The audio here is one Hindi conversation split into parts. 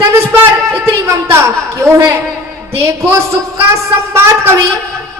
धनुष पर इतनी ममता क्यों है? देखो सुख का संवाद कभी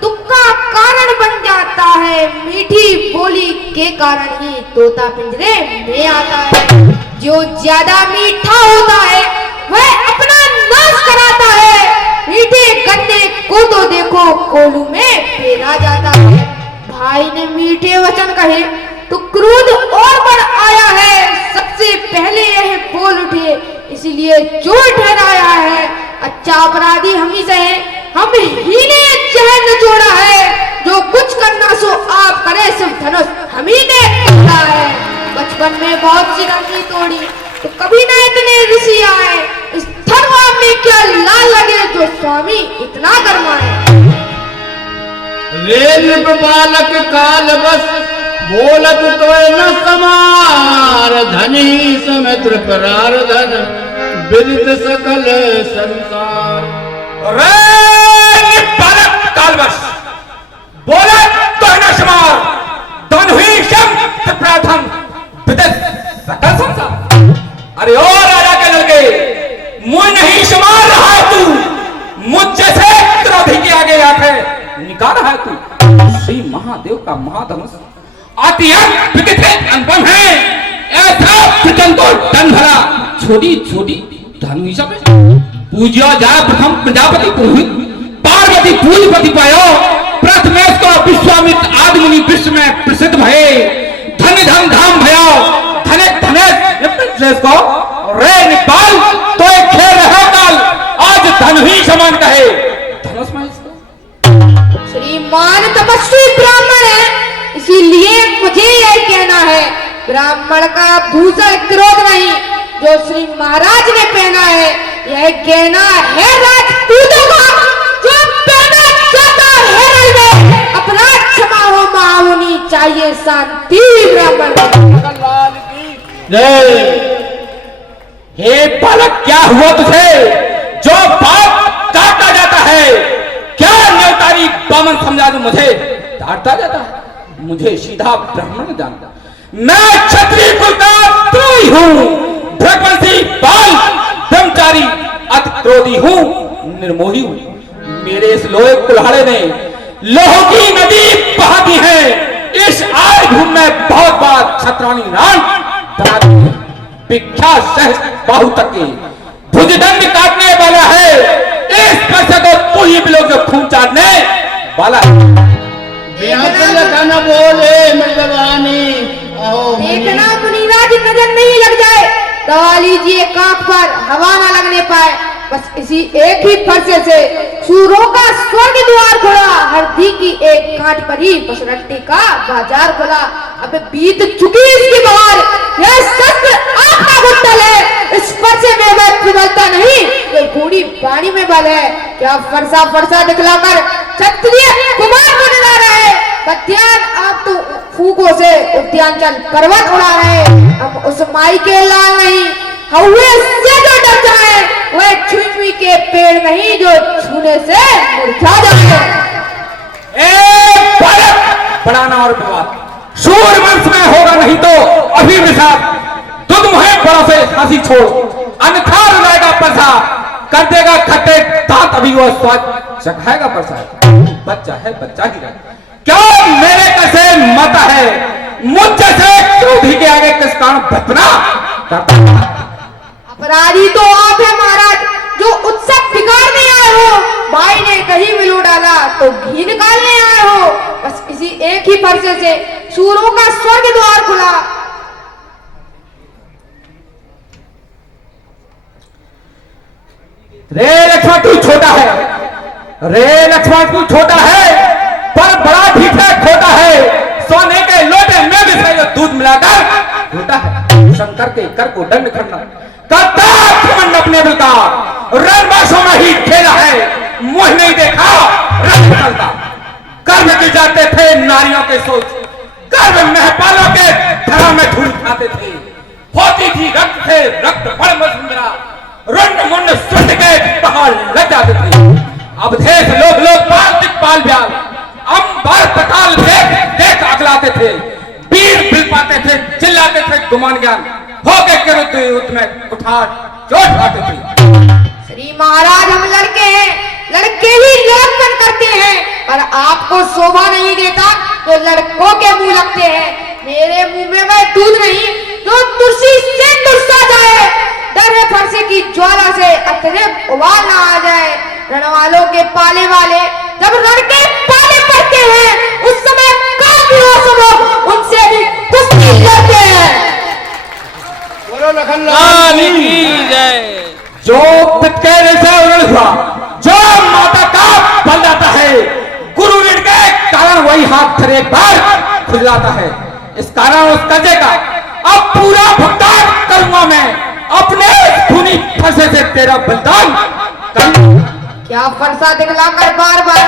दुख का कारण बन जाता है। मीठी बोली के कारण ही तोता पिंजरे में आता है। जो ज्यादा मीठा होता है वह अपना नाश कराता है। मीठे गन्ने को तो देखो कोलू में फेरा जाता है। भाई ने मीठे वचन कहे तो क्रोध और बढ़ आया है। सबसे पहले यह बोल उठे इसीलिए चोर ठहराया है। अच्छा अपराधी हम ही से हैं, हम ही ने जहर निचोड़ा है। जो कुछ करना सो आप करे, सिर्फ धनुष हम ही ने तोड़ा है। बचपन में बहुत सी रंगी तोड़ी तो कभी न इतने ऋषि आए। इस थरवा में क्या लाल लगे जो स्वामी इतना गरमाए। रेल बालक काल बस बोलत तो न समार। धनी समित्र परार धन विदित सकल संसार। रेल बालक काल बस बोलत तो न समार। धनी समित्र परार धन विदित सकल संसार। अरे ओ राजा के लड़के, मुझ नहीं संभाल रहा है तू। मुझ जैसे क्रोधी के आगे आंखें निकाल रहा है तू। श्री महादेव का महाधनुष अत्यंत विचित्र अनुपम है। ऐसा प्रचंड तो धन भरा छोटी छोटी धनुष में पूज्य जा प्रथम प्रजापति पुरोहित पार्वती पूजपति पायो। प्रथमेश को विश्वामित्र आदि मुनि विश्व में प्रसिद्ध भये। धन धन धाम भयो धनेक धनेश को रे निपाल तो एक खेल है काल। आज धन ही समान कहे धनुष में इसको। श्रीमान तपस्वी ब्राह्मण है इसीलिए मुझे यह कहना है। ब्राह्मण का भूषण क्रोध नहीं जो श्री महाराज ने पहना है। यह कहना है राजपूतों का जो पहना जाता है रण में। अपराध क्षमा हो महामुनि चाहिए शांति ब्राह्मण जय। हे बालक क्या हुआ तुझे जो बात काटा जाता है? क्या न्योतारी बामन समझा दो मुझे डांटता जाता है? मुझे सीधा ब्राह्मण जानता। मैं क्षत्रिय कुल का द्रोही हूँ। भ्रगवंशी बाल ब्रह्मचारी अति क्रोधी हूँ निर्मोही हूँ। मेरे इस लोहे कुल्हाड़े ने लोह की नदी बहा दी है। इस आय भूमि में बहुत बार क्षत्राणी रान बना दी है। विख्यात सहस बाहु तक के भुजदंड काटने वाला है। इस पैसे को तू ही बिलोग जो खून चाटने वाला है। न बोले मृदवानी देखना मुनिराज नजर नहीं लग जाए। दवा लीजिए कांख पर हवा न लगने पाए। बस इसी एक ही फरसे से सूरों का स्वर्ग द्वार खुला। हरदी की एक कांट पर ही बसरट्टी का बाजार खुला। अब बीत चुकी इसकी बहार। यह शस्त्र आपका गुत्तल है। इस फरसे में वह पिघलता नहीं कोई बूढ़ी पानी में बल है। क्या फरसा फरसा दिखलाकर क्षत्रिय कुमार बन रहा है। बद्यान आप तो फूकों से उद्यानचल पर्वत उड़ा रहे। हम उस माई के लाल नहीं हवे से जो डर जाए। वह छुई के पेड़ नहीं जो छूने से मुरझा जाए। बढ़ाना और विवाद सूर वंश में होगा नहीं तो अभी विषाद। तुम मुहे बड़ों से हंसी छोड़ अन्यथा रुलाएगा प्रसाद। कर देगा खट्टे दांत अभी वो स्वाद चखाएगा प्रसाद। बच्चा है बच्चा ही रहे। क्यों मेरे कैसे मत है? मुझ जैसे क्रोधी के आगे किस कारण भटना करता? अपराधी तो आप है महाराज जो उत्सव बिगाड़ने आए हो। भाई ने कहीं मिलो डाला तो घी निकालने आए हो। बस इसी एक ही फरसे से सूरों का स्वर्ग द्वार खुला। रे लक्ष्मण तू छोटा है। रे लक्ष्मण तू छोटा है पर बड़ा ढीठा खोटा है। सोने के लोटे में भी दूध मिलाकर खोटा है। शंकर के कर को दंड करना करता अपने दिल का रणबासों में ही खेला है। मुंह नहीं देखा रंग निकलता। गर्भ के जाते थे नारियों के सोच। गर्भ महपालों के धरा में धूल खाते थे। होती थी रक्त थे रक्त बड़ मसुंदरा। रंड मुंड सुट के पहाड़ लग जाते थे। अब देख लोग पाल दिक्पाल ब्याल अंबर पताल देख देख अगलाते थे। वीर बिल पाते थे चिल्लाते थे गुमान ज्ञान हो के में कुठार चोट खाते थे। श्री महाराज हम लड़के हैं, लड़के ही लड़कपन करते हैं, पर आपको शोभा नहीं देता तो लड़कों के मुंह लगते हैं। मेरे मुंह में वह दूध नहीं जो तुलसी से तुलसा जाए। डर है फरसे की ज्वाला से अतिरिक्त उबाल ना आ जाए। रणवालों के पाले वाले जब रण के पाले पड़ते हैं उस समय काफी हो सब उनसे भी कुश्ती लड़ते हैं। बोलो लखन रानी की जय। जो पिटकेरे से उड़ल हुआ, जो माता का बन जाता है, गुरु ऋण के कारण वही हाथ फिर एक बार खुजलाता है। इस कारण उस कर्जे का अब पूरा भुगतान करूंगा मैं, अपने खूनी फंसे से तेरा बलिदान करूंगा। क्या फरसा दिखलाकर बार बार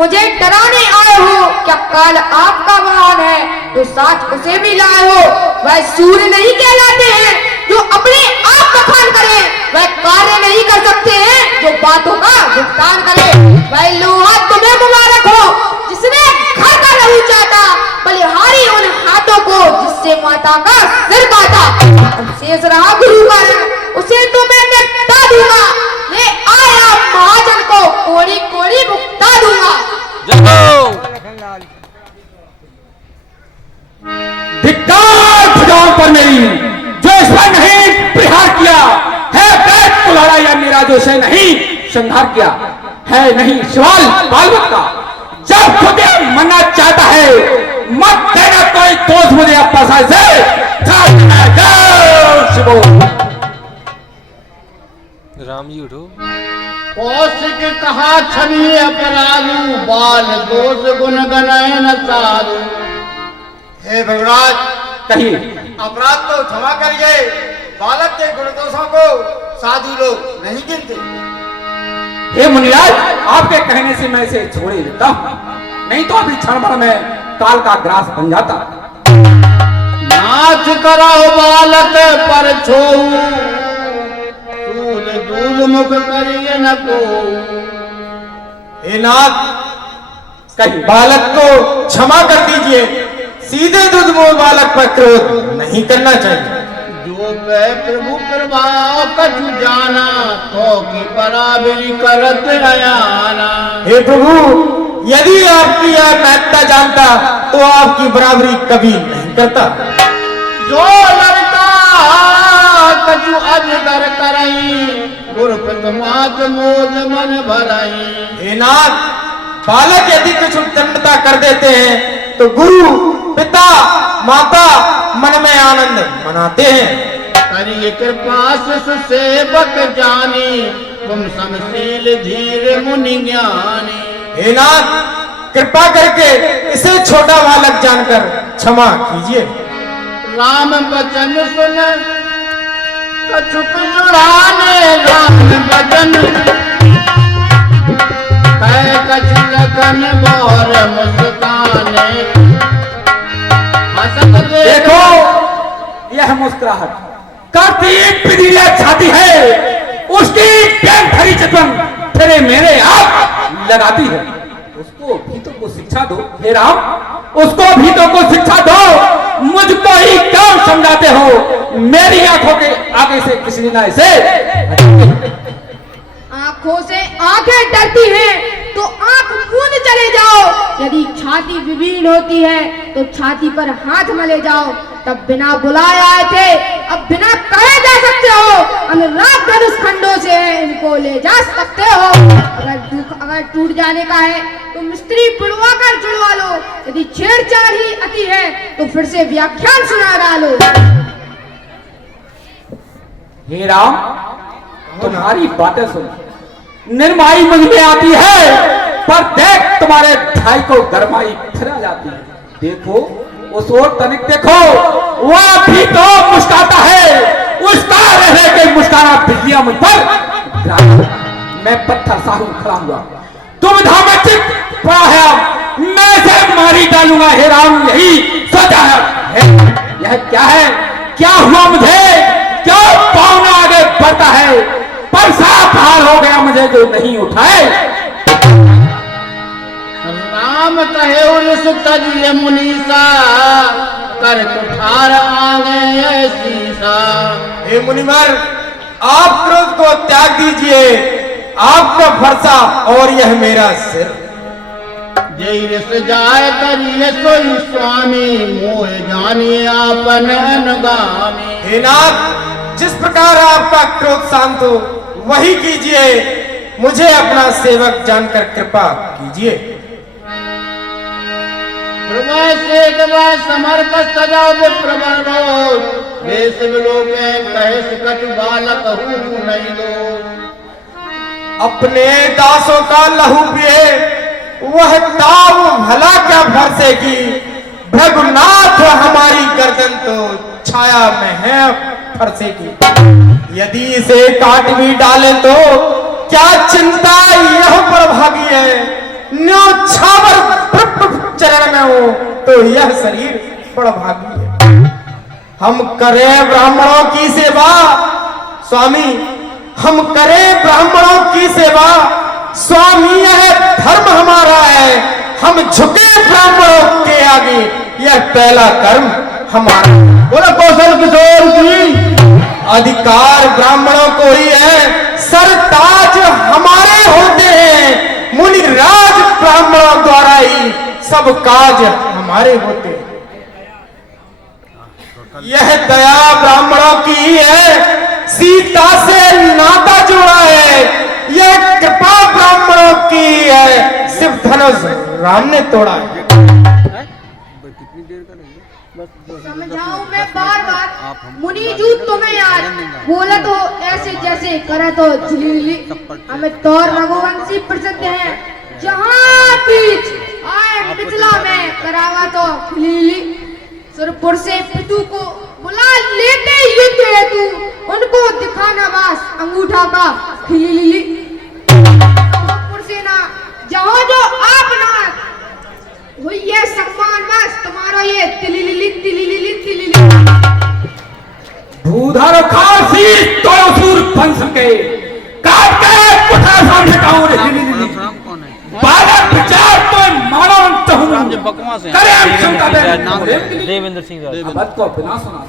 मुझे डराने आए हो? क्या काल आपका वाहन है तो साथ उसे भी लाए हो? वह सूर्य नहीं कहलाते हैं जो अपने आप बखान करे, वह कार्य नहीं कर सकते हैं जो बातों का भुगतान करे। वह लोहा तुम्हें मुबारक हो जिसने घर का नहीं चाहता, बलिहारी उन हाथों को जिससे माता का सिर काटा। अब शेष रहा गुरु का रण, उसे तो मैं मिटा दूंगा। ले आया महाजन को कोड़ी कोड़ी भुगता दूंगा। धिक्कार भुजाओं पर मेरी, जो इस पर नहीं प्रहार किया है, बैठ कुल्हाड़ा या मेरा जो से नहीं संहार किया है, नहीं सवाल बालवत का। जब खुदे मरना चाहता है मत देना कोई दोस्त मुझे अपना से। राम जी उठो। कौशिक कहा छवि अपराधु, बाल दोष गुण गनय न साधु। हे भगवान, कहिए। अपराध तो क्षमा करिए, बालक के गुण दोषों को साधु लोग नहीं गिनते। हे मुनिराज, आपके कहने से मैं इसे छोड़ ही देता हूं, नहीं तो अभी क्षण भर में काल का ग्रास बन जाता। नाच करो बालक पर छोऊ, दूध दूध मुख करिए न को। हे नाथ, कहिए। बालक को क्षमा कर दीजिए, सीधे दूध मुंह बालक पर क्रोध नहीं करना चाहिए। जो पे प्रभु प्रभाव कछु जाना, तो की बराबरी करत अयाना। हे प्रभु, यदि आपकी यह महत्ता जानता तो आपकी बराबरी कभी नहीं करता। जो लड़का कछु अजगर करई, गुरपत मात मोद मन भरई। हे नाथ, बालक यदि कुछ उद्दंडता कर देते हैं तो गुरु पिता माता मन में आनंद मनाते हैं। करिए कृपा शिशु सेवक जानी, तुम समशील धीर मुनि ज्ञानी। हे नाथ, कृपा करके इसे छोटा बालक जानकर क्षमा कीजिए। राम वचन सुन कछुक जुड़ाने, राम वचन कह कछु लगन मोर मुस्काने। हसत देखो यह मुस्कुराहट करती पिदीलिया छाती है, उसकी प्यार भरी चितवन तेरे मेरे आप लगाती है। उसको भी तो को शिक्षा दो हे राम, उसको भी तो को शिक्षा दो। मुझको ही क्यों समझाते हो? मेरी आंखों के आगे से किसी ना इसे। आंखों से आंखें डरती हैं तो आंख मूंद चले जाओ। यदि छाती विभीन होती है तो छाती पर हाथ मले जाओ। तब बिना बुलाए आए थे, अब बिना कहे जा सकते हो। अनुराग धनुष खंडों से इनको ले जा सकते हो। अगर टूट जाने का है तो मिस्त्री बुड़वा कर जुड़वा लो। यदि छेड़छाड़ ही अति है तो फिर से व्याख्यान सुना डालो। हे राम, तुम्हारी बातें सुन निर्माई मुझ में आती है, पर देख तुम्हारे भाई को गरमाई फिर आ जाती है। देखो उस ओर तनिक देखो, वह भी तो मुस्कुराता है। उसका रह के मुस्कुराना बिजलियां मुझ पर गिराया। मैं पत्थर साहू खड़ा हुआ, तुम धामे चित पड़ा है, मैं से मारी डालूंगा। हे राम, यही सोचा है। यह क्या है? क्या हुआ मुझे? क्यों पाँव आगे बढ़ता है? पर साफ हाल हो गया मुझे जो नहीं उठाए। राम कहे उन सुतजिय मुनीसा, कर कुठार आ गए सीसा। हे मुनिवर, आप क्रोध को त्याग दीजिए, आपका फरसा और यह मेरा सिर। जय रस जाय करिए सोई स्वामी, मोह जानिए आपन अनुगामी। हे नाथ, जिस प्रकार आपका क्रोध शांत हो वही कीजिए, मुझे अपना सेवक जानकर कृपा कीजिए। प्रभु से दवा समर्प सदा विप्रवरो, देश लोग कहे सकत बालक हूँ नहीं दो। अपने दासों का लहू पिए वह ताव भला क्या भरसे की, भृगुनाथ हमारी गर्दन तो छाया में है फरसे की। यदि इसे काट भी डाले तो क्या चिंता यह पर भागी है, न्योछावर चरण में हो तो यह शरीर बड़ भागी है। हम करें ब्राह्मणों की सेवा स्वामी, हम करें ब्राह्मणों की सेवा स्वामी, यह धर्म हमारा है। हम झुके ब्राह्मणों के आगे, यह पहला कर्म हमारा। बोलो कौशल किशोर की। अधिकार ब्राह्मणों को ही है, सरताज हमारे होते हैं। मुनि राज ब्राह्मणों द्वारा ही सब काज हमारे होते हैं। यह दया ब्राह्मणों की ही है, सीता से नाता जोड़ा है। यह कृपा ब्राह्मणों की है, शिव धनुष राम ने तोड़ा है। समझाऊं मैं बार बार, मुनि जू तुम्हें याद बोला तो ऐसे जैसे करे तो झिली। हमें तो रघुवंशी प्रसिद्ध है, जहाँ बीच आए मिथिला में करावा तो खिली। सुरपुर से पितु को बुला लेते युद्ध हेतु, उनको दिखाना वास अंगूठा का खिली। ना जहाँ जो आप नाथ हुई ये सम्मान वास तुम्हारा ये तिलिलिली तिलिलिली तिलिलिली। भूधर खासी तो सूर वंश के काट के पुठा सामने काऊं रे बालक विचार तो मानव चहूं करे हम क्षमता दे देवेंद्र सिंह बात को बिना सुना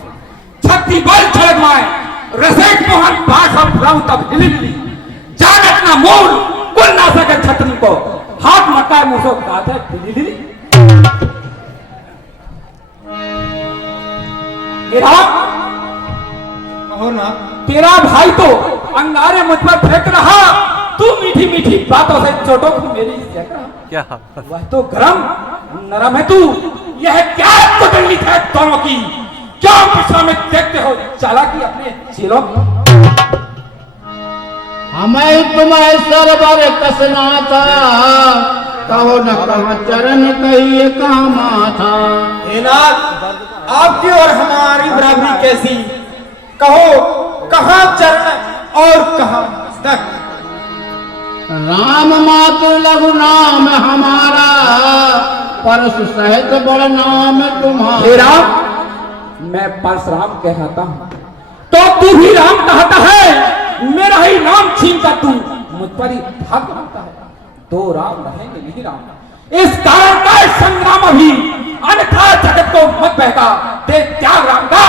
छत्ती बल छलक माए रसेट मोहन पाठ हम राव तब हिलिली जागत ना मूल कुल ना सके छतन को हाथ मटाए मुझो काट है हिलिली। कहो ना, तेरा भाई तो अंगारे मुझ पर फेंक रहा, तू मीठी मीठी बातों से चोटों को मेरी सेक रहा। क्या वह तो गरम नरम है तू, यह क्या कुटुंबी है दोनों की, क्यों पिछड़ा में देखते हो चालाकी अपने चेलों की। हमें तुम्हें सरबर कसना था, कहो न कहाँ चरण कहिए कहाँ माथा। हे नाथ, आपकी और हमारी बराबरी कैसी, कहो कहाँ चरण और कहाँ मस्तक। राम मातु लघु नाम हमारा, परशु सहित बड़ नाम तुम्हारा। हे राम, मैं परशुराम कहता हूँ तो तू भी राम कहता है, मेरा ही नाम छीनता तू मुझ पर ही भाग बनता है। दो राम रहेंगे नहीं राम, इस कारण का संग्राम अभी, अन्यथा जगत को मत बहका दे त्याग राम का।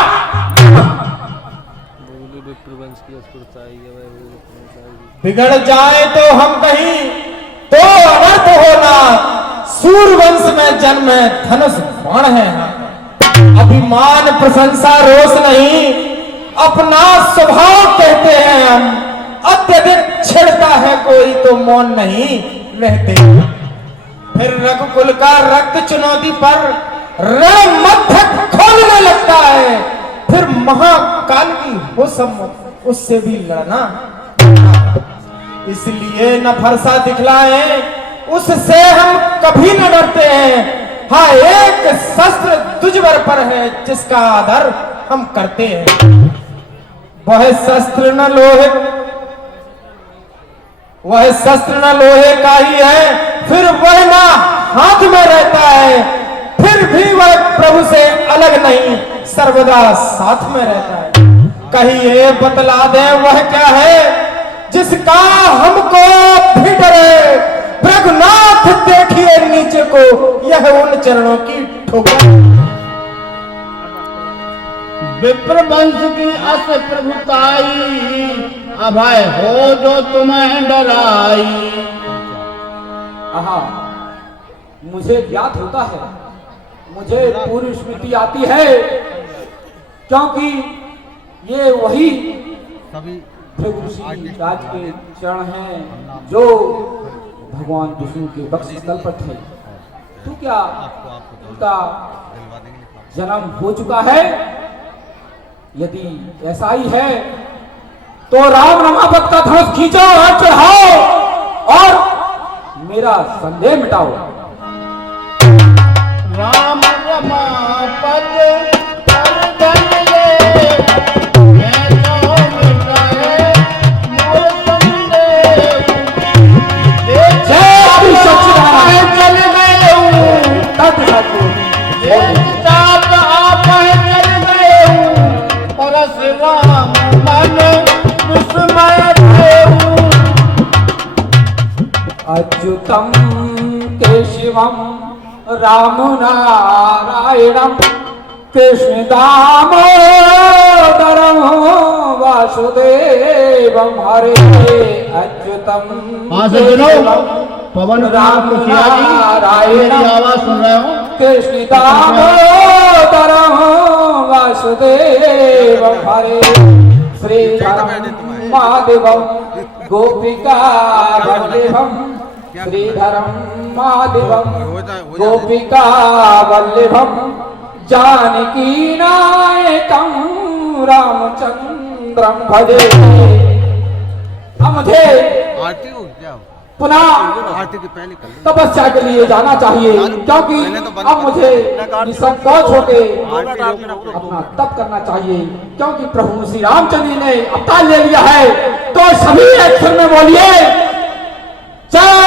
बिगड़ जाए तो हम कहीं तो अनर्थ होना, सूर्यवंश में जन्म है धनुष बाण है। अभिमान प्रशंसा रोष नहीं, अपना स्वभाव कहते हैं हम। अत्यधिक छिड़ता है कोई तो मौन नहीं रहते। फिर रघुकुल का रक्त चुनौती पर रण मस्तक खोलने लगता है, फिर महाकाल की हो सम्मुख उससे भी लड़ना। इसलिए न फरसा दिखलाए उससे हम कभी न डरते हैं। हाँ, एक शस्त्र तुझवर पर है जिसका आदर हम करते हैं। वह शस्त्र न लोहे का ही है, फिर वह ना हाथ में रहता है, फिर भी वह प्रभु से अलग नहीं, सर्वदा साथ में रहता है। कहिए बतला दे वह क्या है जिसका हमको भी डरे। रघुनाथ देखिए नीचे को, यह उन चरणों की ठोकर। विप्र वंश की अस प्रभुताई, अभय हो जो तुम्हें डराई। आहा, मुझे ज्ञात होता है, मुझे पूरी स्मृति आती है, क्योंकि ये वही भृगु ऋषि राज के चरण हैं जो भगवान विष्णु के बक्ष स्थल पर थे। तो क्या उनका जन्म हो चुका है? यदि ऐसा ही है तो राम रमापत का धनुष खींचो और चढ़ाओ और मेरा संदेह मिटाओ। राम रमापत कर धन ले, मैं तो मिटाए मोर संदेह। जय अभी सच्चिदानंद। चल गए हूँ, तत् सत्पुरुष। ताप आप चल गए हूँ, परशुराम मन विस्मय हूँ। अच्युतम केशवम राम नारायणम कृष्ण दामोदरम वासुदेवम हरे। अच्युतम पवन राम नारायण आवाज सुन रहे हो? कृष्ण दामोदरम वासुदेवम हरे। श्रीधरम माधवम गोपिका वल्लभम, श्रीधरम माधवम गोपिका वल्लभम, जानकी नायकम रामचंद्रम भजे। अब मुझे आरती हो क्या? पुनः आरती के पहले कर लो। तपस्या के लिए जाना चाहिए, क्योंकि अब मुझे निसंकोच होके अपना तप करना चाहिए, क्योंकि प्रभु श्री रामचंद्र जी ने अवतार ले लिया है। तो सभी एक सुर में बोलिए, जय